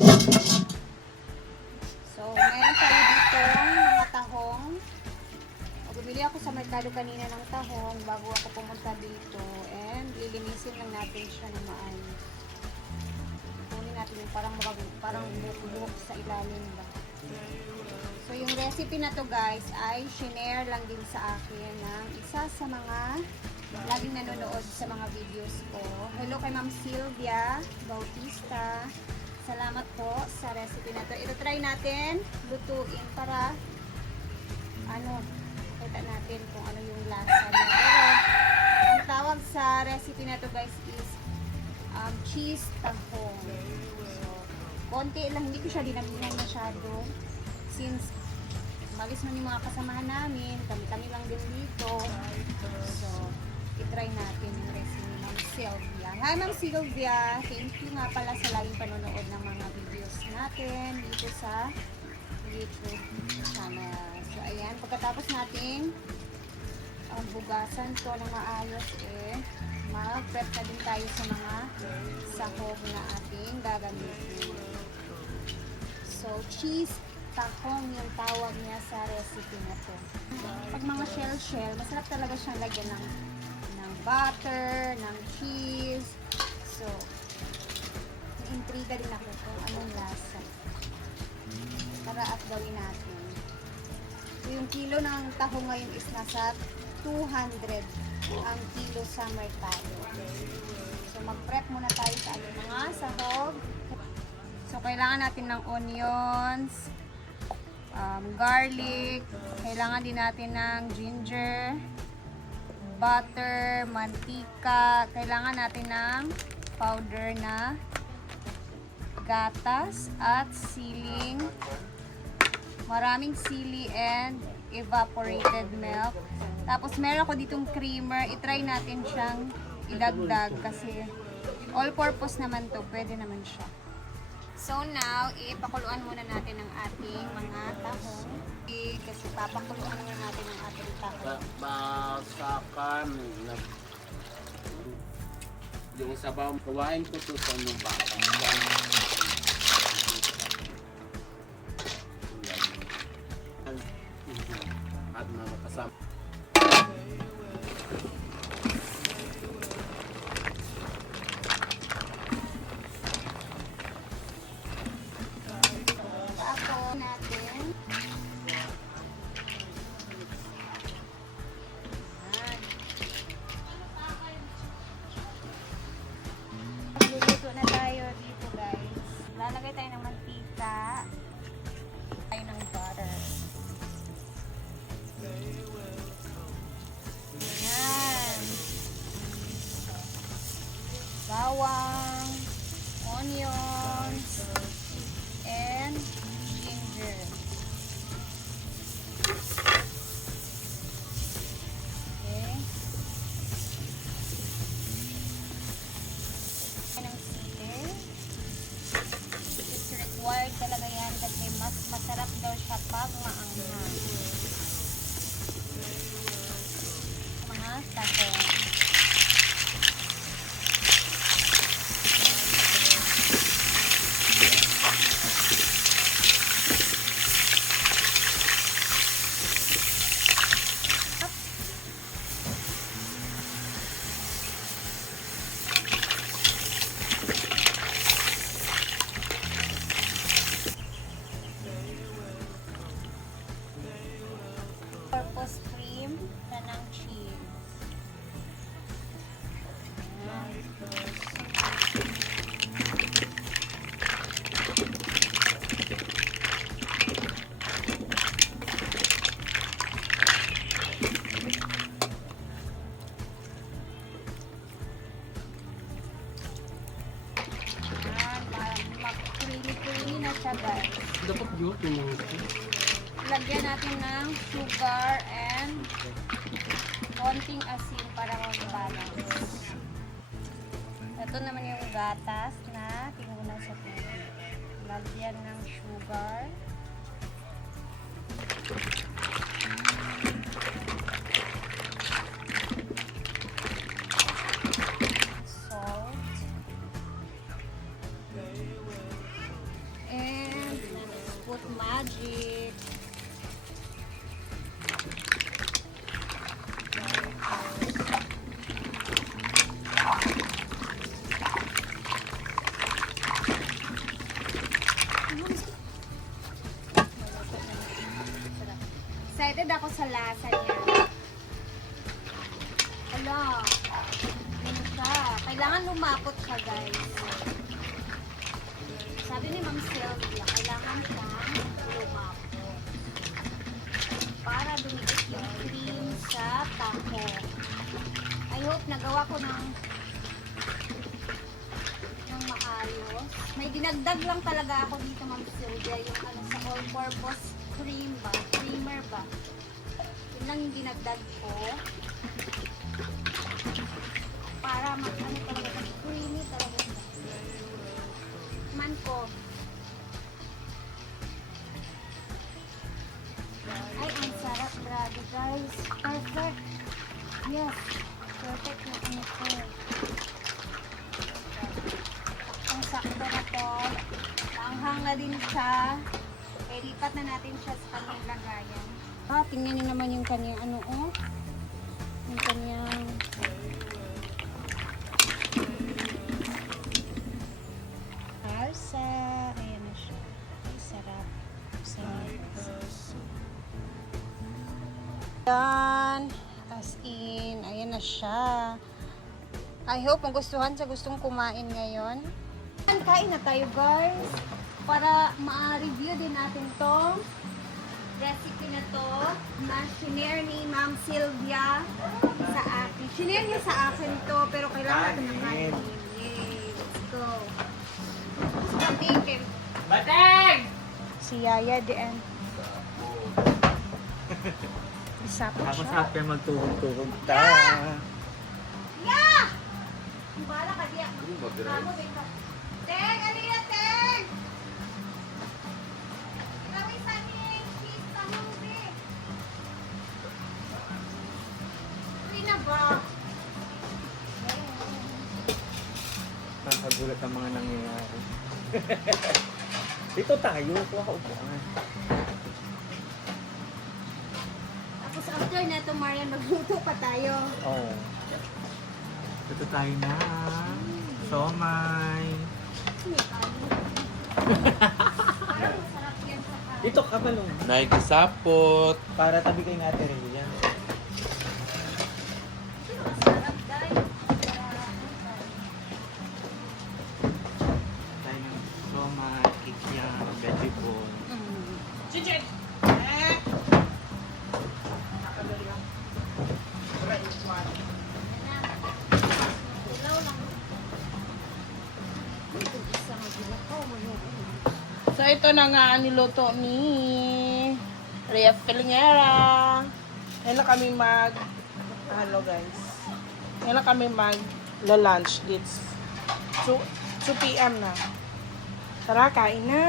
So, meron tayo dito mga tahong. Bumili ako sa merkado kanina ng tahong bago ako pumunta dito. And lilinisin lang natin siya na maayos. Kunin natin yung parang buhok sa ilalim ba. So, yung recipe na to guys ay shinare lang din sa akin ng isa sa mga laging nanonood sa mga videos ko. Hello kay Ma'am Sylvia Bautista. Salamat po sa recipe na to. Ito try natin lutuin para kita natin kung ano yung lasa niya. Pero ang tawag sa recipe na to guys is cheese tahong. So, konti lang, hindi ko siya dinamihan masyado since malis man yung mga kasamahan namin, kami lang din dito. So, itry natin yung recipe ni Ma'am Sylvia. Hi Ma'am Sylvia! Thank you nga pala sa laging panonood ng mga videos natin dito sa YouTube channel. So, ayan. Pagkatapos natin bugasan to ng maayos mag-prep na din tayo sa mga sahog na ating gagamitin. So, cheese tahong yung tawag niya sa recipe na to. Pag mga shell, masarap talaga siyang lagyan ng butter, ng cheese. So, na-intriga din ako kung anong lasa. Tara at gawin natin. So, yung kilo ng tahong ngayon is nasa 200 ang kilo sa merkado. So, mag-prep muna tayo sa ating mga sahog. So, kailangan natin ng onions, garlic, kailangan din natin ng ginger, butter, mantika, kailangan natin ng powder na gatas at siling, maraming sili and evaporated milk. Tapos meron ako ditong creamer, itry natin siyang idagdag kasi all-purpose naman to, pwede naman siya. So now, ipakuluan muna natin ang ating mga tahong. Kasi papakuluan muna natin ang ating tahong. Masakan yung sabaw, kawain ko to sa nung bata. At mga kasama. Luluto na tayo dito guys. Lalagay tayo ng mantika. Tayo ng butter. Yan. Bawang, onions, and ginger. Okay. Ng sili. It's required talaga yan kasi mas masarap daw siya pag maanghang. Mga tahong. Purpose cream na ng cheese. Mag-creamy na siya guys. Dapat yun yung Lagyan natin ng sugar and konting asin para mag-balance. Ito naman yung gatas na tinuna sa tubig. Lagyan ng sugar. Salt. magic. Excited ako sa lasa niya. Hala. Ano siya? Kailangan lumapot siya, guys. Sabi ni Ma'am Sylvia, kailangan siyang lumapot. Para dumikit yung cream sa taho. I hope nagawa ko ng maayos. May dinagdag lang talaga ako dito, Ma'am Sylvia, yung ano sa all-purpose cream ba? Creamer ba? Yun lang yung dinagdag ko. Para ano talaga, creamy talaga siya. Man ko. Ay, ang sarap, grabe guys. Perfect. Yes. Perfect na ano ko. Ang sakto na to. Langhang na din siya. Eh, lipat na natin siya sa kanyang lagayan. Ah, tingnan niyo naman yung kanyang ano, oh. Yung kanyang salsa. Ayan na siya. Ay, sarap. Yan. As in, ayan na siya. I hope magustuhan sa gustong kumain ngayon. Kain na tayo, guys. Para ma-review din natin tong recipe na to na shinare ni Ma'am Sylvia sa akin. Shinare niya sa akin to, pero kailangan natin ng kanin. Yay! Let's go! Thinking. Bateng! Si Yaya din. Isapot Ako siya. sa akin magtuhog-tuhog ta. Yeah! Bala ka diya. Kamo din ka. Teng! Alina, Teng! Gawin sa amin. Cheese sa hungry. Alina ba? Nakagulat ang mga nangyayari. Dito tayo, kuha ka upuan. Tapos after na ito, Marian, magluto pa tayo. Oo. Dito tayo na. Somay. May kanin. Parang masarap yan sa kanin. Dito ka ba lang? Naikisapot. Para tabi kay Ate Rian. Masarap, guys. Tayo ng somay, kikyam, vegetable. Chichit! So ito na nga ang niluto ni Rhea Filingera. Ngayon lang kami hello guys. Ngayon lang kami lunch. It's 2 p.m. na. Tara, kain na.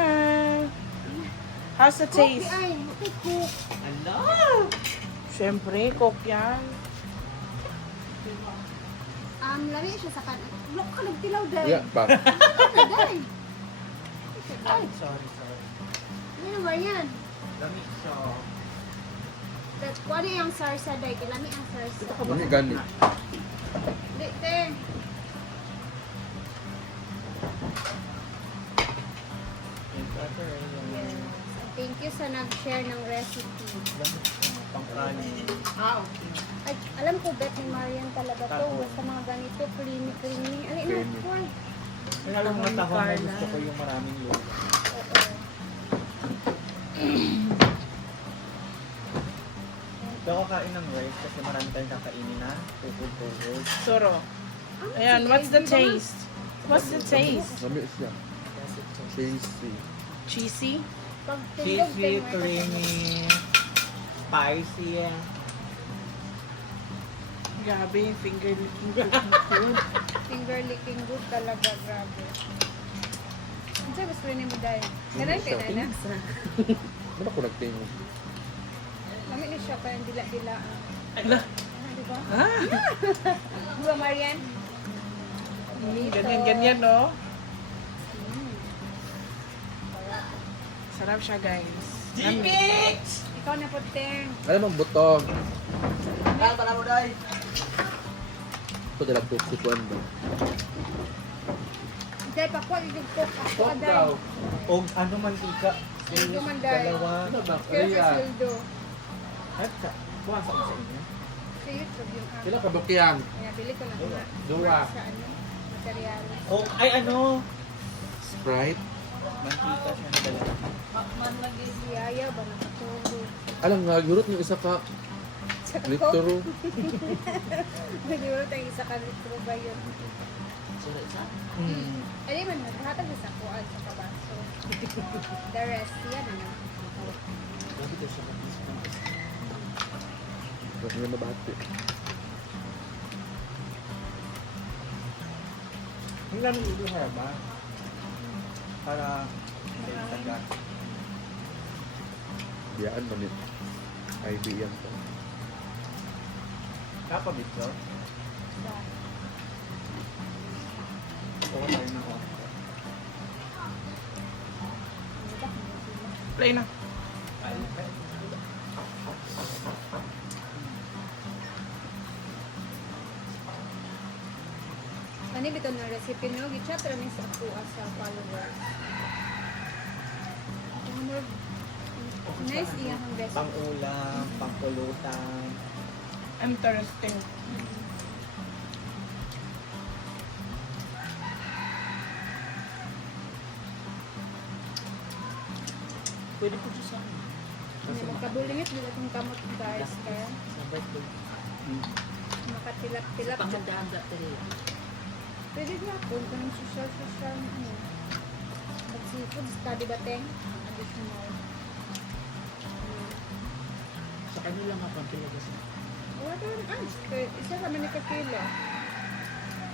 How's the taste? Ay, cook. Ano? Siyempre, cook yan. Lami siya sa kanin. Look ka, nagtilaw dahil. Yeah, ba? Dahil. Ay, sorry. Ano ba yan? Lamig siya. Kung ano yung sarsa dahil, kilami ang sarsa. Ano gani? Hindi, te. Yes. Thank you sa nag-share ng recipe. Pangkanin. Ay, alam ko, bet ni Marian talaga to. Taho. Basta mga ganito, creamy. Alin na, Creamy. Paul. Ang alam mo tahong na gusto ko yung maraming luto. Oo. Ito ako kain ng rice kasi marami tayong kakainin na. Tuhog-tuhog. Suro. Ayan, what's the taste? What's the taste? Lami siya. Cheesy. Cheesy? Pag tindog, Cheesy, te, creamy, spicy. Grabe, finger licking good. finger licking good talaga, grabe. Ano sa gusto rin mo dahil? Ganun ka na na. Ano ko nagtingin? Kami ni siya pa yung dila-dila. Ala. Di ba? Ah, Di ba, Marian? ganyan, no? Sarap siya, guys. Ikaw na po, Teng. Alam mong butong. Ah, para mo dai. Ito dalang tukuan ba? Dahil pa po, igugkok ako Stop aday. daw. O ano mantika? Sildo man dahil. Dalawa. Ano ba? Kaya Korea. ka sildo. At sa kuha sa inyo. Sa YouTube yung akin. Sila kabukiyang. Kaya bili ko na nga. Dua. Sa ano, material. Oh, ay ano? Sprite. Mantika siya na dalawa. Man lagi siyaya ba nakatulog. Alam nga, gurot ng isa ka Tsaka ko, litro. hindi mo tayo isa ka litro ba yun? Ay, di man, naghatag sa kuan sa kabaso. The rest, yan na. Huwag nga mabati. Hindi namin ito haraba. Para hindi tagat. Biyaan man yun. IB yan to. Kapabit ko. Oo, tayo na ako. Play na. Ano bito na recipe no? Gichat ra ni sa kuha sa followers. Ang more nice iyang recipe. Pang-ulam, pang-pulutan. Interesting. Pwede po siya sa akin. May magkabulingit dito itong kamot guys. Kaya Sa birthday. makatilap-tilap. Pwede na po kung ng social na ano. Mag-seafood, study bateng. Additional. Sa kanila nga pang kasi. Wala ka rin. Isa naman ni kakilo.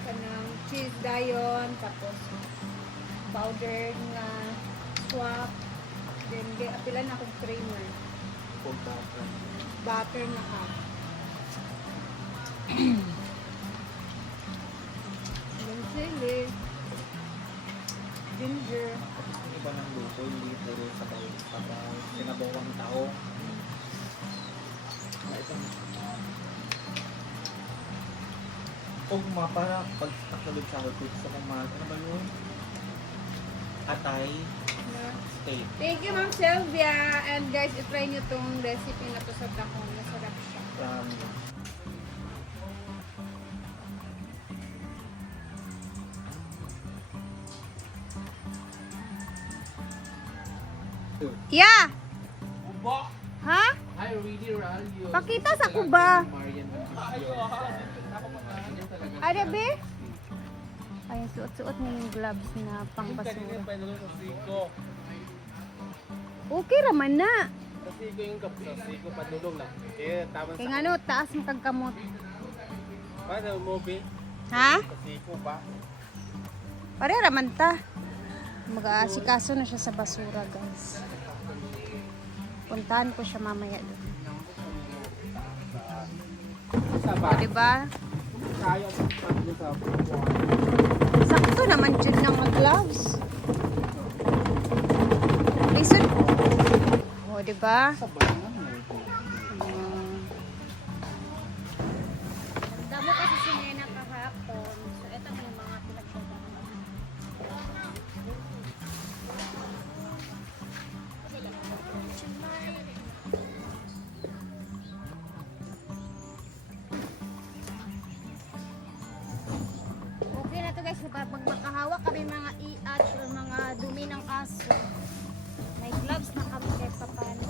Kanang cheese dayon, tapos powder nga swap. Then, apila na akong creamer. Pagkaka. Butter na half. Then chili. Ginger. Yung iba ng luto, hindi puro sabaw. Sinabawang tao. O mga para pag nakalog sa hotel sa kumain. Ano ba yun? Atay, Na. steak. Thank you, Ma'am Sylvia. And guys, itry nyo tong recipe na to sa tahong. Masarap siya. Yeah! Ubo! Ha? I really value. Pakita sa kuba. Marian Ada be? Ay, suot-suot niya yung gloves na pangpasura. Okay raman na. Kasi ko yung kasi ko padulong na. Eh, tama Kaya nga no, taas mo kang kamot. Paano mo, be? Ha? Kasi ko ba? Pare raman ta. Mag-aasikaso na siya sa basura, guys. Puntahan ko siya mamaya doon. Sa O, ba? diba? Kaya sa pagdo sa Sakto naman dyan ng mga gloves. Listen. O, diba? sa banana. Damo kasi si Nena kahapon. So, ito yung mga pinagsasabi. Okay na to guys. Pag makahawak kami mga i-atch or mga dumi ng aso. May gloves na kami kahit papano.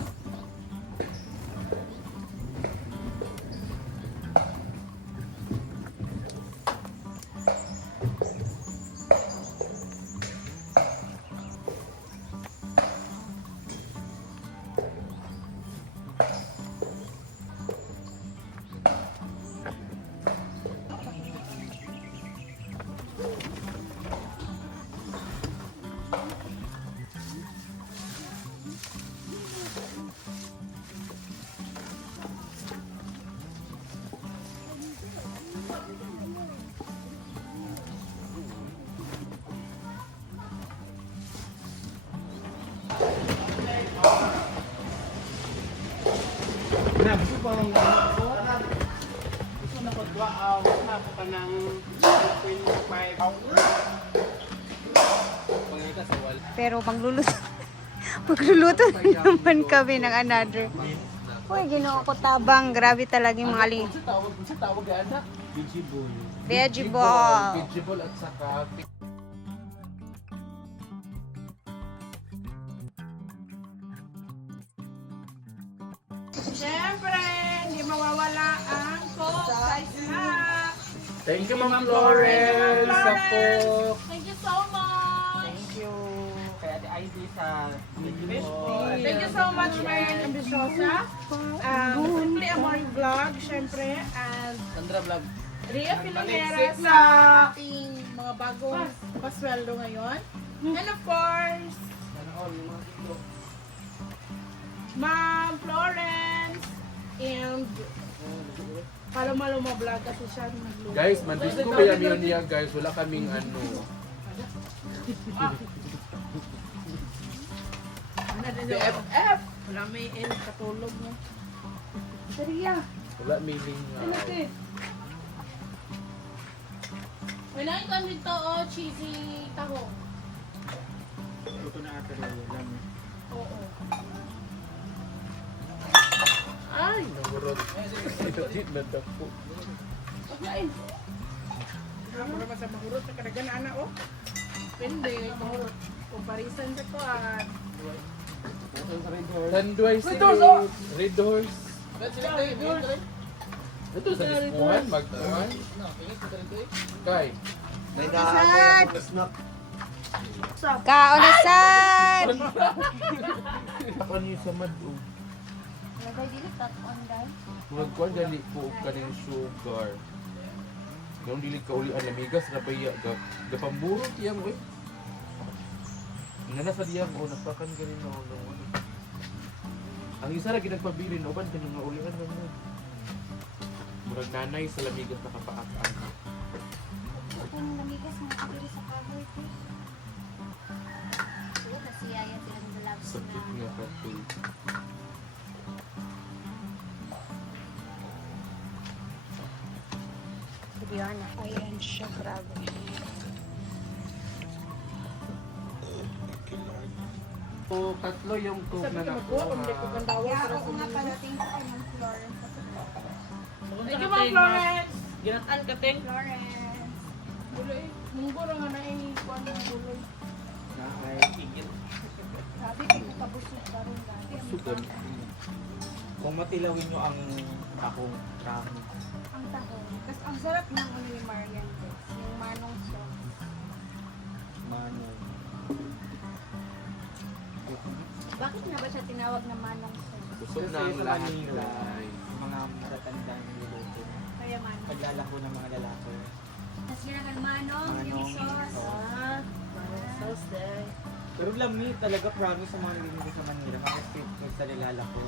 Gusto na ko 2 hours na ako ka ng 25 hours. Pangita sa wala. Pero magluluto na naman kami ng another. Uy, ginoo ko tabang. Grabe talaga yung mga Sa tawag anak. vegetable. Vegetable at saka Siyempre, hindi mawawala ang Coke sa snack. Thank you, Ma'am Florence, sa Coke. Thank you so much. Thank you. Kaya Ate Ivy sa video mo. Thank you so much, Marian Ambisyosa. Simply Amor Vlog, syempre. And Sandra Vlog. Ria Filomera sa ating mga bagong pasweldo ngayon. And of course, Ma'am Florence and Paloma Vlog kasi siya nagluto. Guys, mandisco kaya yun niya guys. Wala kaming ano. BFF! Wala may katulog mo. Wala may lingaw. May nakita dito, oh, cheesy taho. Ito na ate lang. Oo. Ay, nangurot. Ito na dako. Pagkain. Ako naman sa mahurot na kadagan anak, oh. Pwede, mahurot. Comparison sa to, Tanduay si Red Horse. Ito sa dispuhan, magpuhan. Kay. May Kaonasan! Ako niyo sa madu. Lagay dili on dai. Magkuhan gali ko og kaning sugar. Nung dili ka uli ang lamigas na baya gapamburo tiyang oy. Nana sa diyang o napakan ganin na ulo. Ang isa ra ginagpabili no ban kanang nga ulian man. Murag nanay sa lamigas nakapaak-an. Kung namigas mga diri sa kahoy ko. Siguro kasi yaya silang vlog Sakit na. nga kato. Diana, ayan siya, grabe. So, tatlo yung coke na magkuha, kung hindi ko nakuha. gandawa. Kaya ako nga pala, thank you kay Ma'am Florence. Thank you, Ma'am Florence. Ginatan ka, Ting. Florence. Buloy. Mungguro nga na kuha ng buloy. Grabe, pinakabusog pa rin dati. Sudan. Kung matilawin nyo ang akong kami. Ang taho. Tapos ang sarap ng ano ni Marian, guys. Yung manong sauce. Mano. Bakit nga ba siya tinawag na manong sauce? Busog Kasi na ang sa lahat Manila, guys. mga matatandang niluto. Kaya manong. Paglalako ng mga lalaki. Tapos ginagawa manong, yung Manong, sauce. sauce. Sauce day. Pero lami talaga promise sa mga naging ko sa Manila. Kasi sa nilalako.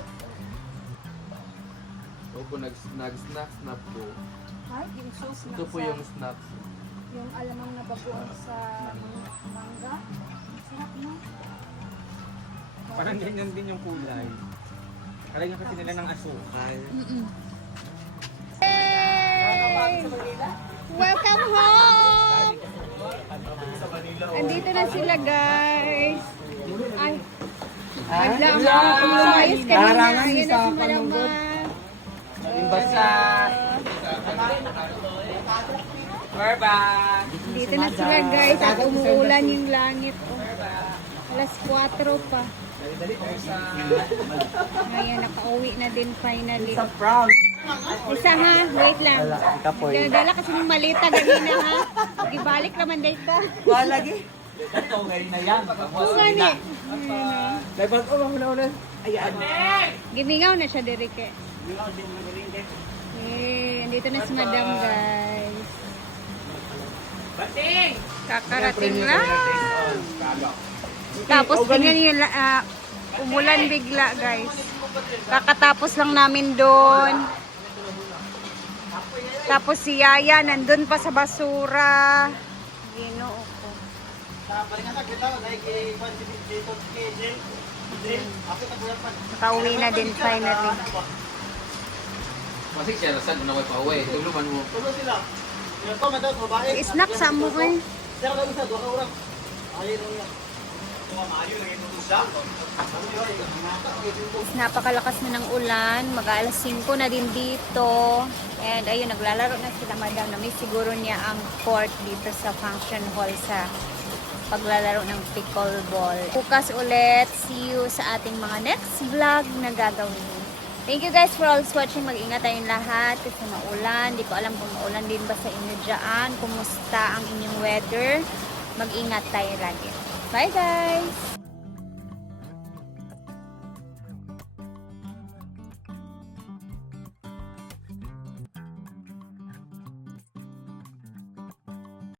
O po nag-snacks na po. Ay, yung sauce na Ito po sa- yung snacks. yung alamang nabagoong sa mangga. Sarap, no? Parang ganyan din yung kulay. Kalagyan kasi nila ng asukal. Welcome home! Andito na sila, guys. Ay, madam. Ayos kanina. Ayun na si madama. Basta. Dito na sila, guys. At umuulan yung langit. Oh. Alas 4 pa. Ngayon, nakauwi na din finally. Proud! Isa ha, wait lang. Ika po eh. Dala kasi ng malita ganina ha. Gibalik naman dahil ka. Lagi? Ito ngayon na yan. Oo nga ni. Dapat ko una. Ayan. Gimingaw na siya dirike. Eh, andito na si madam, guys. Kakarating lang. Tapos tingnan niyo, umulan bigla, guys. Kakatapos lang namin doon. Tapos si Yaya nandun pa sa basura. Ginoo ko. Nakauwi na din finally. Masig siya na saan na may pauwi. Tuluman mo. Snack sa mo ko eh. Napakalakas na ng ulan. Mag-alas 5 na din dito. And ayun, naglalaro na sila madam. Namiss siguro niya ang court dito sa function hall sa paglalaro ng pickleball. Bukas ulit. See you sa ating mga next vlog na gagawin. Thank you guys for always watching. Mag-ingat tayong lahat kasi maulan. Di ko alam kung maulan din ba sa inyo dyan. Kumusta ang inyong weather. Mag-ingat tayo lagi. Bye guys!